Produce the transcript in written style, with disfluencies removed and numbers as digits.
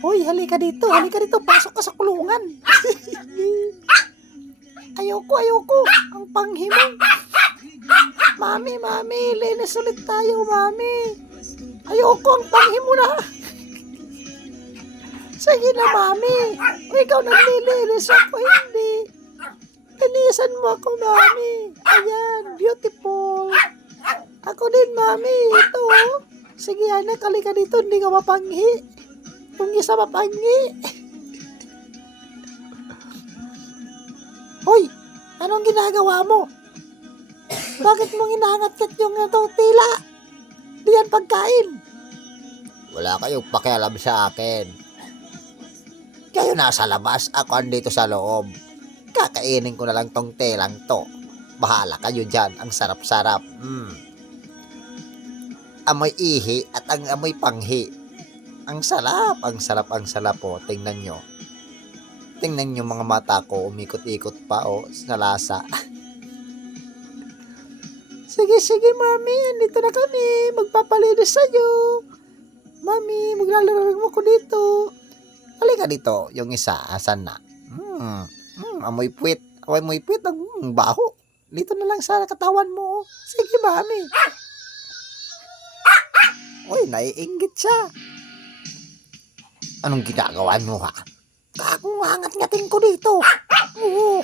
Hoy, halika dito, pasok ka sa kulungan. Ayoko, ang panghi mo. Mami, linis ulit tayo, mami. Ayoko, ang panghi mo na. Sige na, mami. O ikaw naglilinis, ako hindi. Linisan mo ako, mami. Ayan, beautiful. Ako din, mami. Ito. Sige, anak, halika dito. Hindi ka mapanghi. Kung isa mapanghi. Hoy, anong ginagawa mo? Bakit mo ginangat-kat yung tila? Di yan pagkain. Wala kayong pakialam sa akin. Kayo nasa labas, ako andito sa loob. Kakainin ko na lang tong telang to. Bahala kayo dyan, ang sarap-sarap. Amoy ihi at ang amoy panghi. Ang sarap po. Tingnan nyo. Tingnan nyo mga mata ko, umikot-ikot pa sa lasa. Sige, mami. Andito na kami. Magpapalinis sa'yo. Mami, maglalaro mo ko dito. Halika dito, yung isa, asan na? Amoy puwit. Amoy puwit, ang baho. Dito na lang sa katawan mo. Sige, mami. Uy, naiinggit siya. Anong ginagawa mo, ha? Kakong angat-ngating ko dito. Oo,